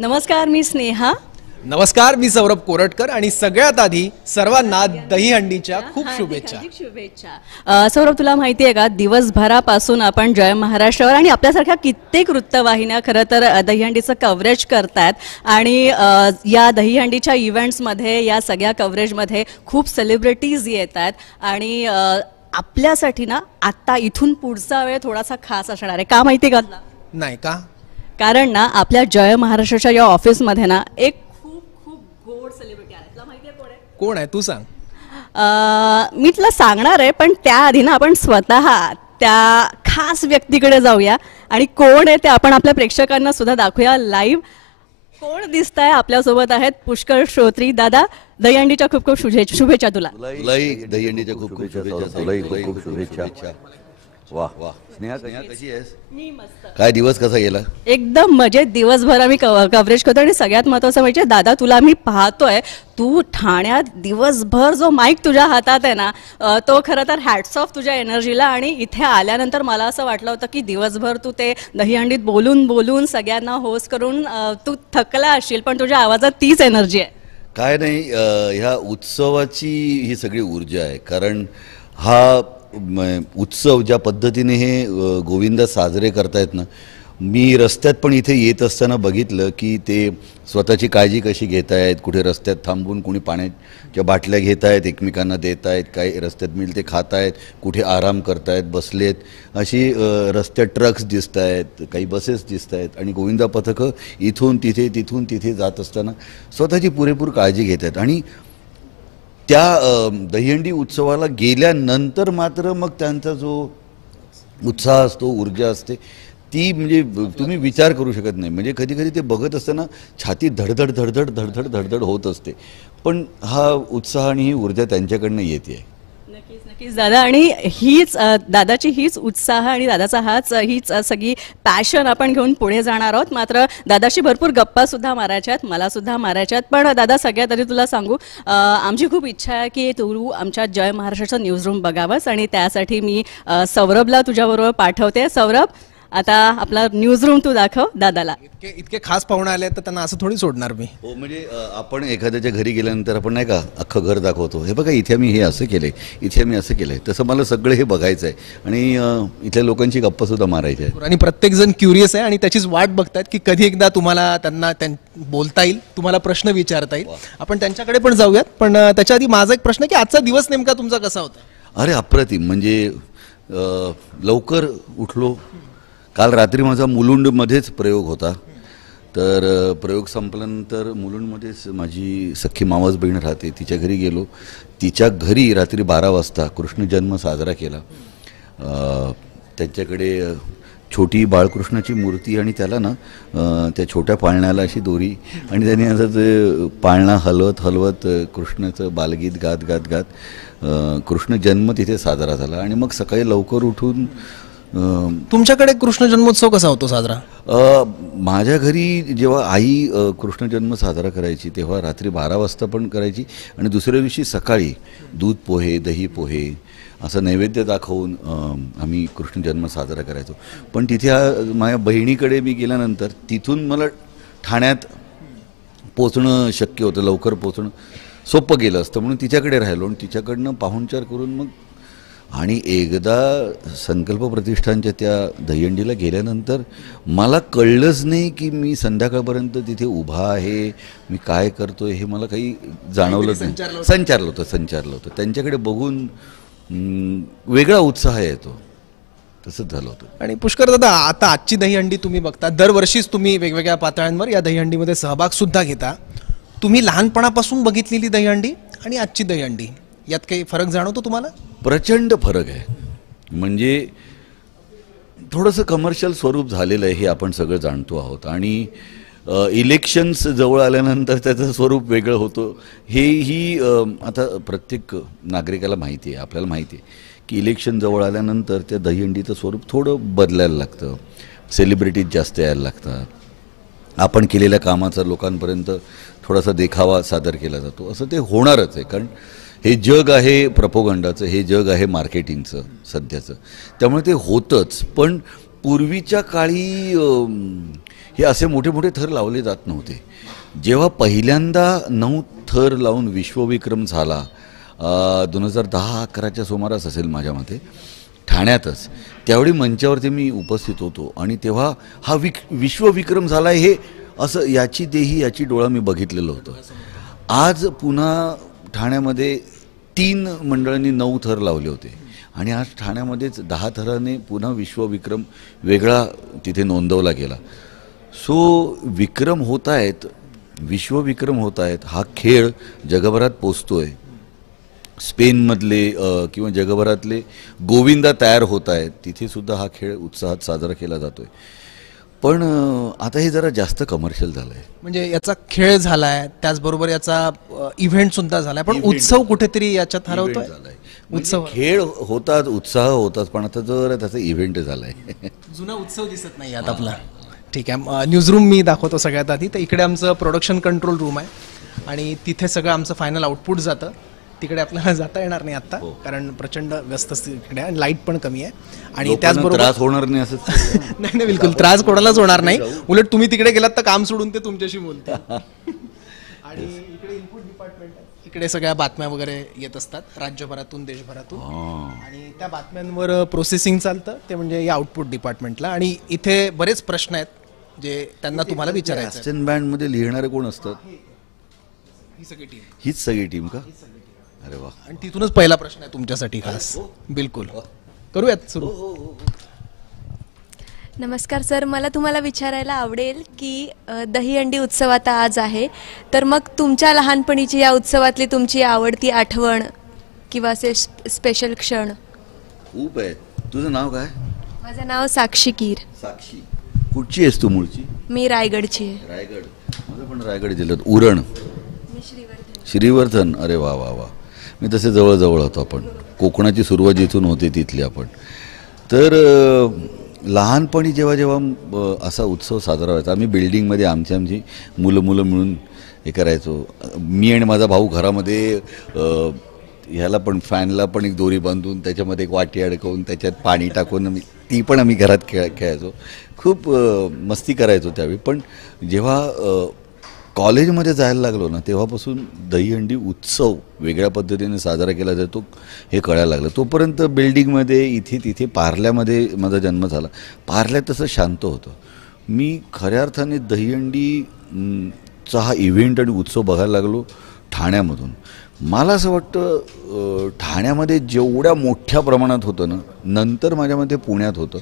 नमस्कार, मी स्नेहा. नमस्कार, मी सौरभ कोरटकर आणि सगळ्यात आधी सर्वांना दहीहंडीच्या खूप शुभेच्छा. सौरभ, तुला माहिती आहे का, दिवसभरापासून आपण जय महाराष्ट्रावर आणि आपल्यासारख्या कित्येक वृत्तवाहिन्या खरं तर दहीहंडीचं कव्हरेज करतात आणि या दहीहंडीच्या इव्हेंट्समध्ये, या सगळ्या कव्हरेजमध्ये खूप सेलिब्रिटीज येतात आणि आपल्यासाठी ना आता इथून पुढचा वेळ थोडासा खास असणार आहे. का माहिती का? नाही का? कारण ना आपल्या जय महाराष्ट्राच्या या ऑफिसमध्ये ना एक खूप गोड सेलिब्रिटी आहे. तुला माहिती आहे कोण आहे? कोण आहे तू सांग. मी तुला सांगणार आहे, पण त्याआधी ना आपण स्वतः त्या खास व्यक्तीकडे जाऊया आणि कोण आहे ते आपण आपल्या प्रेक्षकांना सुद्धा दाखवूया लाईव्ह. कोण दिसतंय आपल्यासोबत आहेत पुष्कर श्रोत्री. दादा, दहीहंडीच्या खूप खूप शुभेच्छा तुला. दहीहंडीच्या खूप खूप शुभेच्छा. वाह वाह. स्नेहा कशी आहेस? मी मस्त. काय दिवस कसा गेला? एकदम मजेत. दिवसभर आम्ही कव्हरेज करतो आणि सगळ्यात महत्त्वाचं म्हणजे दादा, तुला मी पाहतोय, तू ठाण्यात दिवसभर जो माईक तुझ्या हातात आहे ना, तो खरं तर हॅट्स ऑफ तुझ्या एनर्जीला. आणि इथे आल्यानंतर मला असं वाटलं होतं की दिवसभर तू ते दहीहंडीत बोलून सगळ्यांना होस्ट करून तू थकला असशील, पण तुझ्या आवाजात तीच एनर्जी आहे. काय नाही, ह्या उत्सवाची ही सगळी ऊर्जा आहे. कारण हा उत्सव ज्या पद्धतीने हे गोविंदा साजरे करतायत ना, मी रस्त्यात पण इथे येत असताना बघितलं की ते स्वतःची काळजी कशी घेत आहेत. कुठे रस्त्यात थांबून कुणी पाण्याच्या बाटल्या घेत आहेत, एकमेकांना देत आहेत, काही रस्त्यात मिळते खात आहेत, कुठे आराम करतायत, बसलेत. अशी रस्त्यात ट्रक्स दिसत आहेत, काही बसेस दिसत आहेत आणि गोविंदा पथकं इथून तिथे जात असताना स्वतःची पुरेपूर काळजी घेत आहेत. आणि त्या दहीहंडी उत्सवाला गेल्यानंतर मात्र मग त्यांचा जो उत्साह असतो, ऊर्जा असते, ती म्हणजे तुम्ही विचार करू शकत नाही. म्हणजे कधी कधी ते बघत असताना छाती धडधड होत असते. पण हा उत्साह आणि ही ऊर्जा त्यांच्याकडनं येते. नक्कीच दादा. आणि हीच दादाची हीच उत्साह आणि दादाचा हीच सगळी पॅशन आपण घेऊन पुढे जाणार आहोत. मात्र दादाशी भरपूर गप्पा सुद्धा मारायच्या आहेत, मला सुद्धा मारायच्या आहेत. पण दादा, सगळ्यात आधी तुला सांगू, आमची खूप इच्छा आहे की तू आमच्या जय महाराष्ट्राचं न्यूजरूम बघावंस आणि त्यासाठी मी सौरभला तुझ्याबरोबर पाठवते. सौरभ, आता आपला न्यूजरूम तू दाखव दादाला. इतके खास पाहुणे आले तर त्यांना असं थोडी सोडणार मी. हो, म्हणजे आपण एखाद्याच्या घरी गेल्यानंतर आपण नाही का अख्खं घर दाखवतो, हे बघा इथे मी हे असं केलंय, इथे मी असं केलंय. तसं मला सगळं हे बघायचं आहे आणि इथल्या लोकांची गप्पा सुद्धा मारायची आहे. आणि प्रत्येक जण क्युरियस आहे आणि त्याचीच वाट बघतायत की कधी एकदा तुम्हाला त्यांना बोलता येईल, तुम्हाला प्रश्न विचारता येईल. आपण त्यांच्याकडे पण जाऊयात. पण त्याच्या आधी माझा एक प्रश्न की आजचा दिवस नेमका तुमचा कसा होता? अरे अप्रतिम. म्हणजे लवकर उठलो. काल रात्री माझा मुलुंडमध्येच प्रयोग होता. तर प्रयोग संपल्यानंतर मुलुंडमध्येच माझी सख्खी मावस बहीण राहते, तिच्या घरी गेलो. तिच्या घरी रात्री 12 वाजता कृष्ण जन्म साजरा केला. त्यांच्याकडे छोटी बाळकृष्णाची मूर्ती आणि त्याला ना त्या छोट्या पाळण्याला अशी दोरी आणि त्यांनी असं ते पाळणा हलवत कृष्णाचं बालगीत गात कृष्ण जन्म तिथे साजरा झाला. आणि मग सकाळी लवकर उठून तुमच्याकडे कृष्ण जन्मोत्सव कसा होतो साजरा? माझ्या घरी जेव्हा आई कृष्ण जन्म साजरा करायची तेव्हा रात्री 12 वाजता पण करायची आणि दुसऱ्या दिवशी सकाळी दूध पोहे, दही पोहे असं नैवेद्य दाखवून आम्ही कृष्ण जन्म साजरा करायचो. पण तिथे माझ्या बहिणीकडे मी गेल्यानंतर तिथून मला ठाण्यात पोचणं शक्य होतं, लवकर पोचणं सोपं गेलं असतं म्हणून तिच्याकडे राहिलो आणि तिच्याकडनं पाहुणचार करून मग. आणि एकदा संकल्प प्रतिष्ठानच्या त्या दहीहंडीला गेल्यानंतर मला कळलंच नाही की मी संध्याकाळपर्यंत तिथे उभा आहे, मी काय करतोय हे मला काही जाणवलंच नाही. संचारलं होतं. त्यांच्याकडे बघून वेगळा उत्साह येतो, तसंच झालं होतं. आणि पुष्कर दादा, आता आजची दहीहंडी तुम्ही बघता, दरवर्षीच तुम्ही वेगवेगळ्या पातळ्यांवर या दहीहंडीमध्ये सहभाग सुद्धा घेता. तुम्ही लहानपणापासून बघितलेली दहीहंडी आणि आजची दहीहंडी यात काही फरक जाणवतो तुम्हाला? प्रचंड फरक आहे. म्हणजे थोडंसं कमर्शियल स्वरूप झालेलं आहे हे आपण सगळं जाणतो आहोत. आणि इलेक्शन्स जवळ आल्यानंतर त्याचं स्वरूप वेगळं होतं हेही आता प्रत्येक नागरिकाला माहिती आहे, आपल्याला माहिती आहे की इलेक्शन जवळ आल्यानंतर त्या दहीहंडीचं स्वरूप थोडं बदलायला लागतं. सेलिब्रिटीज जास्त यायला लागतात. आपण केलेल्या कामाचा लोकांपर्यंत थोडासा देखावा सादर केला जातो. असं ते होणारच आहे, कारण हे जग आहे प्रपोगंडाचं, हे जग आहे मार्केटिंगचं सध्याचं, त्यामुळे ते होतंच. पण पूर्वीच्या काळी हे असे मोठे मोठे थर लावले जात नव्हते. जेव्हा पहिल्यांदा 9 थर लावून विश्वविक्रम झाला 2010-11च्या सुमारास असेल माझ्या मते, ठाण्यातच, त्यावेळी मंचावरती मी उपस्थित होतो आणि तेव्हा हा विश्वविक्रम झाला हे असं याची देही याची डोळा मी बघितलेलं होतं. आज पुन्हा ठाण्यामध्ये 3 मंडळांनी 9 थर लावले होते आणि आज ठाण्यामध्येच 10 थराने पुन्हा विश्वविक्रम वेगळा तिथे नोंदवला गेला. सो विक्रम होत आहेत, विश्वविक्रम होत आहेत. हा खेळ जगभरात पोचतोय. स्पेनमधले किंवा जगभरातले गोविंदा तयार होत आहेत, तिथे सुद्धा हा खेळ उत्साहात साजरा केला जातोय. पण आता हे जरा जास्त कमर्शियल झालं आहे. म्हणजे याचा खेळ झालाय, त्याचबरोबर याचा इव्हेंट सुद्धा झालाय, पण उत्सव कुठेतरी याच्यात हरवतोय. उत्सव खेळ होतात, उत्साह होतात, पण आता जर त्याचा इव्हेंट झालाय. जुना उत्सव दिसत नाही आता आपला. ठीक आहे, न्यूज रूम मी दाखवतो सगळ्यात आधी. तर इकडे आमचं प्रोडक्शन कंट्रोल रूम आहे आणि तिथे सगळं आमचं फायनल आउटपुट जातं. तिकडे आपल्याला जाता येणार नाही आता, कारण प्रचंड व्यस्त तिकडे आणि लाईट पण कमी आहे. आणि त्याचबरोबर त्रास होणार नाही असं नाही नाही, बिलकुल त्रास कोणालाच होणार नाही. उलट तुम्ही तिकडे गेलात तर काम सोडून ते तुमच्याशी बोलते. आणि इकडे इनपुट डिपार्टमेंट आहे, इकडे सगळ्या बातम्या वगैरे येत असतात राज्यभरातून देशभरातून, आणि त्या बातम्यांवर प्रोसेसिंग चालतं, ते म्हणजे या आउटपुट डिपार्टमेंटला. आणि इथे बरेच प्रश्न आहेत जे त्यांना तुम्हाला विचारायचं. असिस्टंट बँड मध्ये लिहिणारे कोण असतात? ही सगळी टीम. हीच सगळी टीम का? अरे वा. आणि तिथूनच पहिला प्रश्न आहे तुमच्यासाठी खास. बिलकुल, करूयात सुरू. नमस्कार सर, मला तुम्हाला विचारायला आवडेल की दहीहंडी उत्सव आता आज आहे, तर मग तुमच्या लहानपणीची या उत्सवातली तुमची आवडती आठवण किंवा असे स्पेशल क्षण? खूप आहे. तुझं नाव काय? माझं नाव साक्षी कीर. साक्षी. कुठची आहेस तू मूळची? मी रायगडची आहे. रायगड. माझं पण रायगड जिल्ह्यात उरण. मी श्रीवर्धन. श्रीवर्धन. अरे वा वा वा. मी तसे जवळजवळ होतो. आपण कोकणाची सुरुवात जिथून होते तिथली आपण. तर लहानपणी जेव्हा जेव्हा असा उत्सव साजरा व्हायचा, आम्ही बिल्डिंगमध्ये आमची मुलं मिळून हे करायचो. मी आणि माझा भाऊ घरामध्ये ह्याला पण फॅनला पण एक दोरी बांधून त्याच्यामध्ये एक वाटी अडकवून त्याच्यात पाणी टाकून ती पण आम्ही घरात खेळायचो. खूप मस्ती करायचो त्यावेळी. पण जेव्हा कॉलेजमध्ये जायला लागलो ना, तेव्हापासून दहीहंडी उत्सव वेगळ्या पद्धतीने साजरा केला जातो हे कळायला लागलं. तोपर्यंत बिल्डिंगमध्ये इथे तिथे पार्ल्यामध्ये माझा जन्म झाला. पार्ल्यात तसं शांत होतं. मी खऱ्या अर्थाने दहीहंडी चा हा इव्हेंट आणि उत्सव बघायला लागलो ठाण्यामधून. मला असं वाटतं ठाण्यामध्ये जेवढ्या मोठ्या प्रमाणात होतं ना, नंतर माझ्या मते पुण्यात होतं.